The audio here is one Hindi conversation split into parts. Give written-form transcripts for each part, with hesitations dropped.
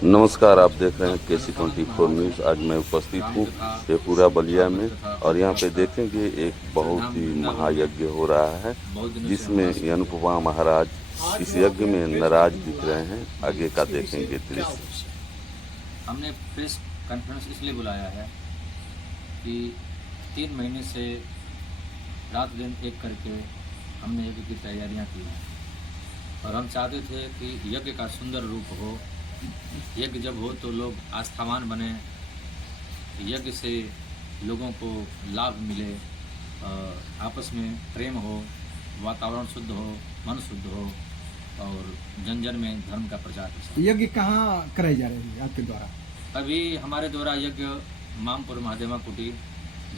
नमस्कार, आप देख रहे हैं KC24 न्यूज़। आज मैं उपस्थित हूँ शेखपुरा बलिया में और यहाँ पे देखेंगे एक बहुत ही महायज्ञ हो रहा है जिसमें अनुपमा महाराज इस यज्ञ में नाराज दिख रहे हैं। आगे का देखेंगे दृश्य। हमने प्रेस कॉन्फ्रेंस इसलिए बुलाया है कि 3 महीने से रात दिन एक करके हमने यज्ञ की तैयारियां की हैं और हम चाहते थे कि यज्ञ का सुंदर रूप हो। यज्ञ जब हो तो लोग आस्थावान बने, यज्ञ से लोगों को लाभ मिले, आपस में प्रेम हो, वातावरण शुद्ध हो, मन शुद्ध हो और जन जन में धर्म का प्रचार हो। यज्ञ कहाँ कराई जा रही है आपके द्वारा? अभी हमारे द्वारा यज्ञ मामपुर महादेवा कुटी,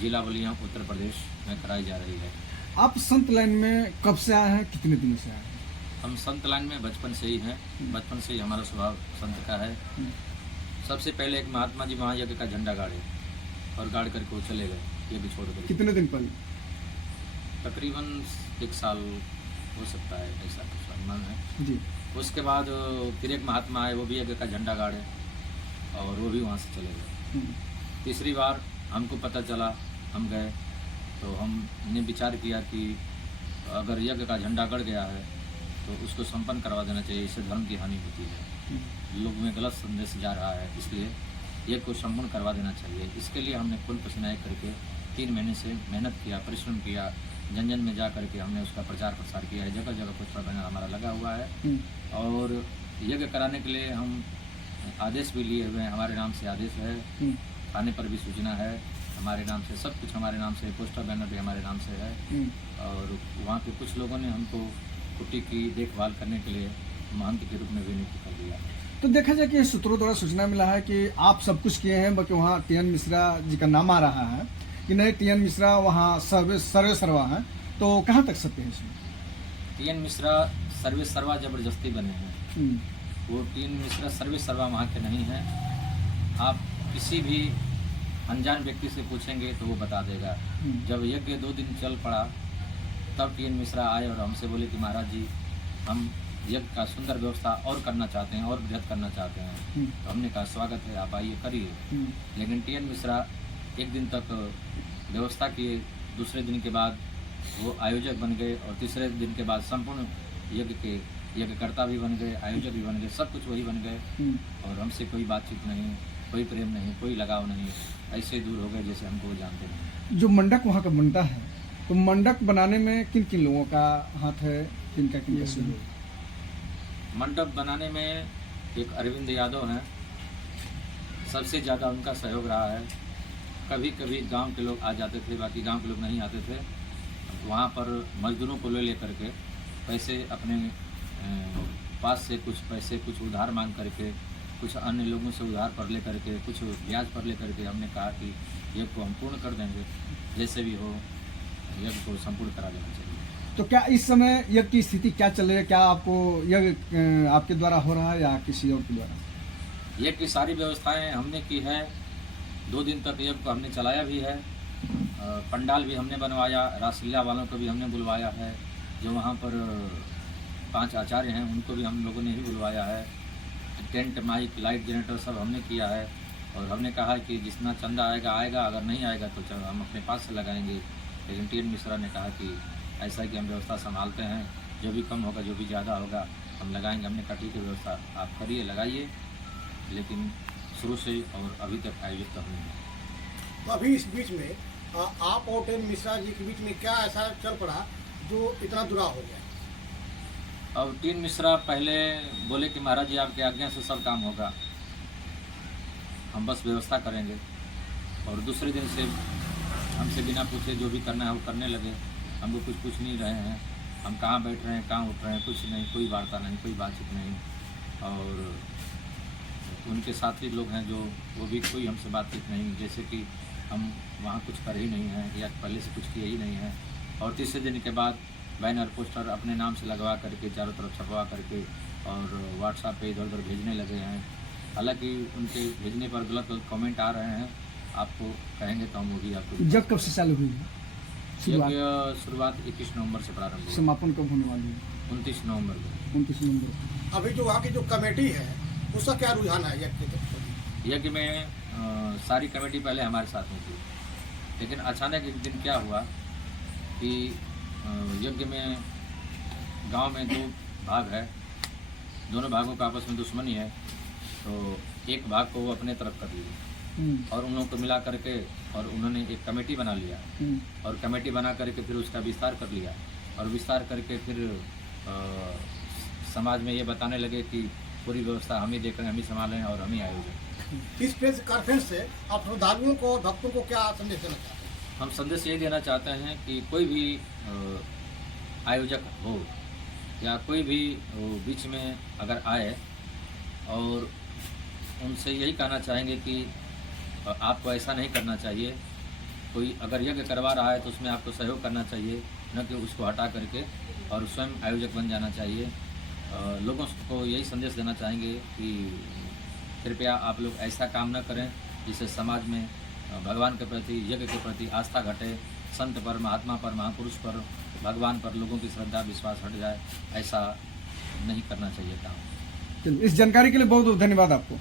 जिला बलिया, उत्तर प्रदेश में कराई जा रही है। आप संत लाइन में कब से आए हैं, कितने दिनों से आए हैं? हम संत लाइन में बचपन से ही हैं, बचपन से ही हमारा स्वभाव संत का है। सबसे पहले एक महात्मा जी महायज्ञ का झंडा गाड़े और गाड़ करके वो चले गए यज्ञ छोड़ कर। कितने दिन पहले? तकरीबन 1 साल हो सकता है, ऐसा कुछ अनुमान है जी। उसके बाद फिर एक महात्मा आए, वो भी यज्ञ का झंडा गाड़े और वो भी वहाँ से चले गए। तीसरी बार हमको पता चला, हम गए तो हमने विचार किया कि अगर यज्ञ का झंडा गड़ गया है तो उसको संपन्न करवा देना चाहिए, इससे धर्म की हानि होती है, लोग में गलत संदेश जा रहा है, इसलिए यज्ञ को संपूर्ण करवा देना चाहिए। इसके लिए हमने खून पसीना एक करके 3 महीने से मेहनत किया, परिश्रम किया, जन जन में जा करके हमने उसका प्रचार प्रसार किया है। जगह जगह पोस्टर बैनर हमारा लगा हुआ है और यज्ञ कराने के लिए हम आदेश भी लिए हुए हैं। हमारे नाम से आदेश है, थाने पर भी सूचना है, हमारे नाम से सब कुछ हमारे नाम से, पोस्टर बैनर भी हमारे नाम से है और वहाँ पे कुछ लोगों ने हमको कुटी की देखभाल करने के लिए महंत के रूप में भी नियुक्त कर दिया। तो देखा जाए कि सूत्रों द्वारा सूचना मिला है कि आप सब कुछ किए हैं, बल्कि वहाँ TN मिश्रा जी का नाम आ रहा है कि नहीं, TN मिश्रा वहाँ सर्वे सर्वा है, तो कहाँ तक सत्य है इसमें? TN मिश्रा सर्वे सर्वा जबरदस्ती बने हैं। वो TN मिश्रा सर्वे सर्वा वहाँ के नहीं हैं। आप किसी भी अनजान व्यक्ति से पूछेंगे तो वो बता देगा। जब यज्ञ 2 दिन चल पड़ा तब TN मिश्रा आए और हमसे बोले कि महाराज जी, हम यज्ञ का सुंदर व्यवस्था और करना चाहते हैं और बृहद करना चाहते हैं। तो हमने कहा स्वागत है, आप आइए करिए। लेकिन TN मिश्रा 1 दिन तक व्यवस्था किए, दूसरे दिन के बाद वो आयोजक बन गए और तीसरे दिन के बाद संपूर्ण यज्ञ के यज्ञकर्ता भी बन गए, आयोजक भी बन गए, सब कुछ वही बन गए और हमसे कोई बातचीत नहीं, कोई प्रेम नहीं, कोई लगाव नहीं, ऐसे दूर हो गए जैसे हमको वो जानते नहीं। जो मंडप वहाँ का बनता है, तो मंडप बनाने में किन किन लोगों का हाथ है, किनका किन का? मंडप बनाने में एक अरविंद यादव हैं, सबसे ज़्यादा उनका सहयोग रहा है। कभी कभी गांव के लोग आ जाते थे, बाकी गांव के लोग नहीं आते थे। वहाँ पर मजदूरों को ले लेकर के पैसे अपने पास से कुछ पैसे कुछ उधार मांग करके, कुछ अन्य लोगों से उधार पर ले करके, कुछ ब्याज पर ले करके हमने कहा कि यज्ञ को हम पूर्ण कर देंगे, जैसे भी हो यज्ञ को संपूर्ण करा देना चाहिए। तो क्या इस समय यज्ञ की स्थिति क्या चल रही है? क्या आपको यज्ञ आपके द्वारा हो रहा है या किसी और के द्वारा? यज्ञ की सारी व्यवस्थाएं हमने की है। 2 दिन तक यज्ञ को हमने चलाया भी है, पंडाल भी हमने बनवाया, रासलीला वालों को भी हमने बुलवाया है, जो वहाँ पर 5 आचार्य हैं उनको भी हम लोगों ने ही बुलवाया है। टेंट, माइक, लाइट, जनरेटर सब हमने किया है और हमने कहा कि जितना चंदा आएगा आएगा, अगर नहीं आएगा तो हम अपने पास से लगाएंगे। लेकिन TN मिश्रा ने कहा कि ऐसा कि हम व्यवस्था संभालते हैं, जो भी कम होगा, जो भी ज़्यादा होगा हम लगाएंगे। हमने कहा ठीक है, व्यवस्था आप करिए, लगाइए, लेकिन शुरू से और अभी तक आयोजित तो नहीं है। तो अभी इस बीच में आप और TN मिश्रा जी के बीच में क्या ऐसा चल पड़ा जो इतना दुरा हो गया? और TN मिश्रा पहले बोले कि महाराज जी आपकी आज्ञा से सब काम होगा, हम बस व्यवस्था करेंगे, और दूसरे दिन से हमसे बिना पूछे जो भी करना है वो करने लगे। हमको कुछ पूछ नहीं रहे हैं, हम कहाँ बैठ रहे हैं, कहाँ उठ रहे हैं, कुछ नहीं, कोई वार्ता नहीं, कोई बातचीत नहीं। और उनके साथी लोग हैं जो, वो भी कोई हमसे बातचीत नहीं, जैसे कि हम वहाँ कुछ कर ही नहीं हैं या पहले से कुछ किए ही नहीं हैं। और तीसरे दिन के बाद बैनर पोस्टर अपने नाम से लगवा करके, चारों तरफ छपवा करके और व्हाट्सएप पे इधर उधर भेजने लगे हैं। हालांकि उनके भेजने पर गलत गलत कमेंट आ रहे हैं, आपको कहेंगे तो हम वो भी आपको। जब कब से चालू हुई है? शुरुआत 21 नवंबर से प्रारंभ हुई। समापन कब होने वाली है? 29 नवंबर को। 29 नवंबर। अभी जो वहाँ की जो कमेटी है उसका क्या रुझान है यज्ञ के प्रति? यज्ञ में सारी कमेटी पहले हमारे साथ में थी, लेकिन अचानक एक दिन क्या हुआ कि यज्ञ में गांव में दो भाग है, दोनों भागों का आपस में दुश्मनी है, तो एक भाग को वो अपने तरफ कर लिए और उन लोगों को मिला करके और उन्होंने एक कमेटी बना लिया और कमेटी बना करके फिर उसका विस्तार कर लिया और विस्तार करके फिर समाज में ये बताने लगे कि पूरी व्यवस्था हम ही देख रहे हैं, हम ही संभालें और हम ही आयोजन। इस प्रेस कॉन्फ्रेंस से आप श्रद्धालुओं को, भक्तों को क्या संदेश देना चाहते हैं? हम संदेश ये देना चाहते हैं कि कोई भी आयोजक हो या कोई भी बीच में अगर आए और उनसे यही कहना चाहेंगे कि आपको ऐसा नहीं करना चाहिए। कोई अगर यज्ञ करवा रहा है तो उसमें आपको सहयोग करना चाहिए, न कि उसको हटा करके और स्वयं आयोजक बन जाना चाहिए। लोगों को यही संदेश देना चाहेंगे कि कृपया आप लोग ऐसा काम न करें जिससे समाज में भगवान के प्रति, यज्ञ के प्रति आस्था घटे, संत पर, महात्मा पर, महापुरुष पर, भगवान पर लोगों की श्रद्धा विश्वास हट जाए। ऐसा नहीं करना चाहिए काम। इस जानकारी के लिए बहुत बहुत धन्यवाद आपको।